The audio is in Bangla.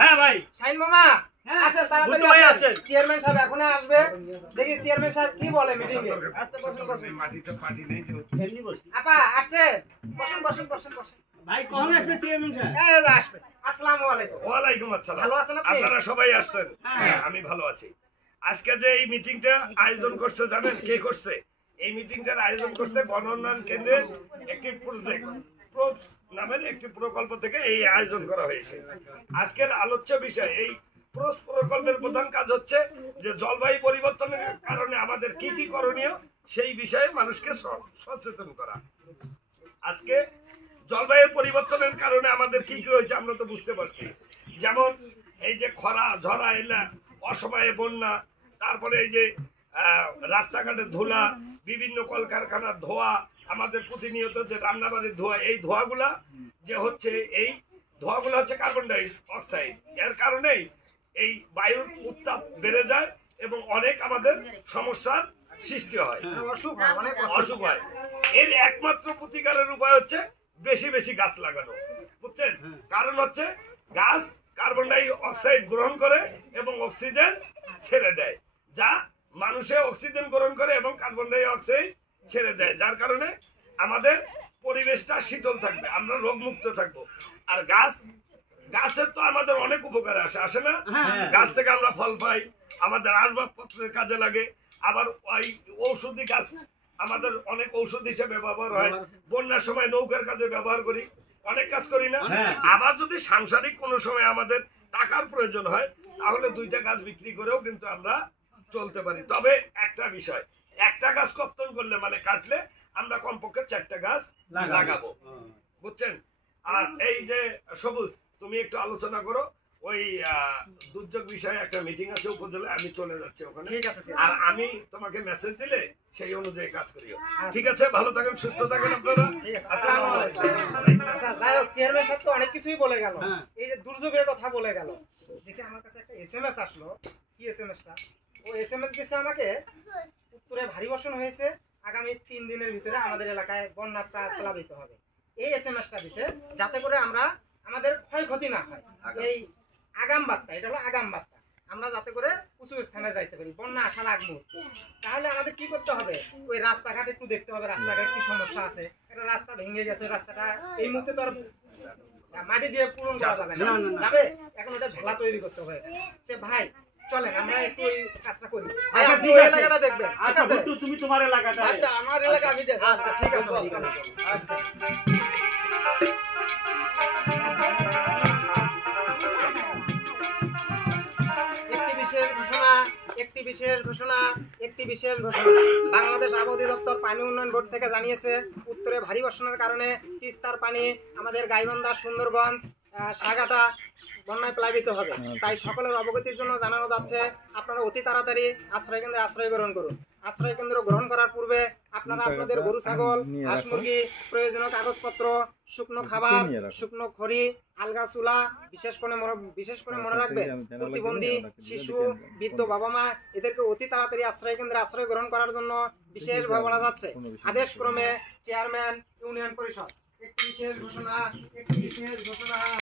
হ্যাঁ ভাই শাইন মামা আসেন তাড়াতাড়ি আসেন চেয়ারম্যান সাহেব এখনই আসবে দেখি চেয়ারম্যান সাহেব কি বলে মিটিং এ আচ্ছা বসুন বসুন মাটিতে পাটি নেই তো এমনি বসি আপা আসছে বসুন বসুন বসুন বসুন ভাই কখন আসবে চেয়ারম্যান সাহেব এই যে আসবে আসসালামু আলাইকুম ওয়ালাইকুম আসসালাম। ভালো আছেন আপনি? আপনারা সবাই আসছেন? হ্যাঁ। হ্যাঁ, আমি ভালো আছি। আজকে যে এই মিটিংটা আয়োজন করছে জানেন কে করছে? এই মিটিংটার আয়োজন করছে গণ উন্নয়ন কেন্দ্রের একটি প্রজেক্ট প্রোপস নামের একটি প্রকল্প থেকে এই আয়োজন করা হয়েছে। আজকের আলোচ্য বিষয় এই প্রোপস প্রকল্পের প্রধান কাজ হচ্ছে যে জলবায়ু পরিবর্তনের কারণে আমাদের কি কি করণীয় সেই বিষয়ে মানুষকে সচেতন করা। আজকে জলবায়ু পরিবর্তনের কারণে আমাদের কি কি হয়েছে আমরা তো বুঝতে পারছি। যেমন এই যে খরা ঝরা এলা অসময়ে বন্যা, তারপরে এই যে রাস্তাঘাটের ধুলা, বিভিন্ন কলকারখানার ধোঁয়া, আমাদের প্রতিনিয়ত যে রান্নাবাড়ির ধোঁয়া, এই ধোঁয়াগুলা যে হচ্ছে এই ধোঁয়াগুলো হচ্ছে কার্বন ডাই অক্সাইড। এর কারণেই এই বায়ুর উত্তাপ বেড়ে যায় এবং অনেক আমাদের সমস্যার সৃষ্টি হয়, অসুখ হয় অনেক অসুখ হয়। এর একমাত্র প্রতিকারের উপায় হচ্ছে বেশি বেশি গাছ লাগানো, বুঝছেন? কারণ হচ্ছে গাছ কার্বন ডাই অক্সাইড গ্রহণ করে এবং অক্সিজেন ছেড়ে দেয়, যা মানুষে অক্সিজেন গ্রহণ করে এবং কার্বন ডাই অক্সাইড ছেড়ে দেয়, যার কারণে আমাদের পরিবেশটা শীতল থাকবে, আমরা রোগমুক্ত থাকবো। আর গাছের তো আমাদের অনেক উপকারে আসে না? গাছ থেকে আমরা ফল পাই, আমাদের আসবাবপত্রের কাজে লাগে, আবার ওই ঔষধি গাছ আমাদের অনেক ঔষধ হিসেবে ব্যবহার হয়, বন্যার সময় নৌকার কাজে ব্যবহার করি, অনেক কাজ করি না? আবার যদি সাংসারিক কোনো সময় আমাদের টাকার প্রয়োজন হয় তাহলে দুইটা গাছ বিক্রি করেও কিন্তু আমরা চলতে পারি। তবে একটা বিষয়, একটা গাছ কর্তন করলে মানে কাটলে আমরা কমপক্ষে 4টা গাছ লাগাবো, বুঝছেন? আর এই যে সবুজ, তুমি একটু আলোচনা করো, ওই দুর্যোগ বিষয়ে একটা মিটিং আছে উপজেলায়, আমি চলে যাচ্ছি ওখানে। ঠিক আছে আর আমি তোমাকে মেসেজ দিলে সেই অনুযায়ী কাজ করিও। ঠিক আছে, ভালো থাকেন, সুস্থ থাকেন আপনারা। ঠিক আছে আসসালামু আলাইকুম। আচ্ছা যাই হোক চেয়ারম্যান সাহেব তো অনেক কিছুই বলে গেল, এই যে দুর্যোগের কথা বলে গেল, দেখি আমার কাছে একটা এসএমএস আসলো। কি এসএমএসটা? ও এসএমএস দিয়েছে আমাকে, উত্তরে ভারী বর্ষণ হয়েছে, আগামী 3 দিনের ভিতরে আমাদের এলাকায় বন্যা প্লাবিত হবে। এই এসএমএসটা দিছে যাতে করে আমরা আমাদের ক্ষয়ক্ষতি না হয়। এই আগাম বার্তা, এটা হলো আগাম বার্তা, আমরা যাতে করে উঁচু স্থানে যাইতে পারি বন্যা আসার আগ মুহূর্তে। তাহলে আমাদের কি করতে হবে? ওই রাস্তাঘাট একটু দেখতে হবে, রাস্তাঘাট কি সমস্যা আছে। একটা রাস্তা ভেঙে গেছে, রাস্তাটা এই মুহূর্তে তো আর মাটি দিয়ে পূরণ করা যাবে না, যাবে এখন ওটা ঢালা তৈরি করতে হবে। ভাই চলেন আমরা একটু ওই কাজটা করি। ভাই আপনি ওই এলাকাটা দেখবেন। আচ্ছা ভুট্টু, তুমি তোমার এলাকাটা। আচ্ছা আমার এলাকা আমি দেখব। আচ্ছা ঠিক আছে আচ্ছা একটি বিশেষ ঘোষণা বাংলাদেশ আবহাওয়া অধিদপ্তর পানি উন্নয়ন বোর্ড থেকে জানিয়েছে, উত্তরে ভারী বর্ষণের কারণে তিস্তার পানি আমাদের গাইবান্ধা, সুন্দরগঞ্জ, সাগাটা বন্যায় প্লাবিত হবে। তাই সকলের অবগতির জন্য জানানো যাচ্ছে আপনারা অতি তাড়াতাড়ি আশ্রয়কেন্দ্রে আশ্রয় গ্রহণ করুন। আশ্রয় কেন্দ্র গ্রহণ করার পূর্বে আপনারা আপনাদের গরু, ছাগল, হাঁস, মুরগি, প্রয়োজনীয় কাগজপত্র, শুকনো খাবার, শুকনো খড়ি, আলগা চুলা, বিশেষ করে মনে রাখবেন প্রতিবন্ধী শিশু, বৃদ্ধ বাবা মা, এদেরকে অতি তাড়াতাড়ি আশ্রয় কেন্দ্রে আশ্রয় গ্রহণ করার জন্য বিশেষভাবে বলা যাচ্ছে। আদেশ ক্রমে চেয়ারম্যান ইউনিয়ন পরিষদ। একটি বিশেষ ঘোষণা।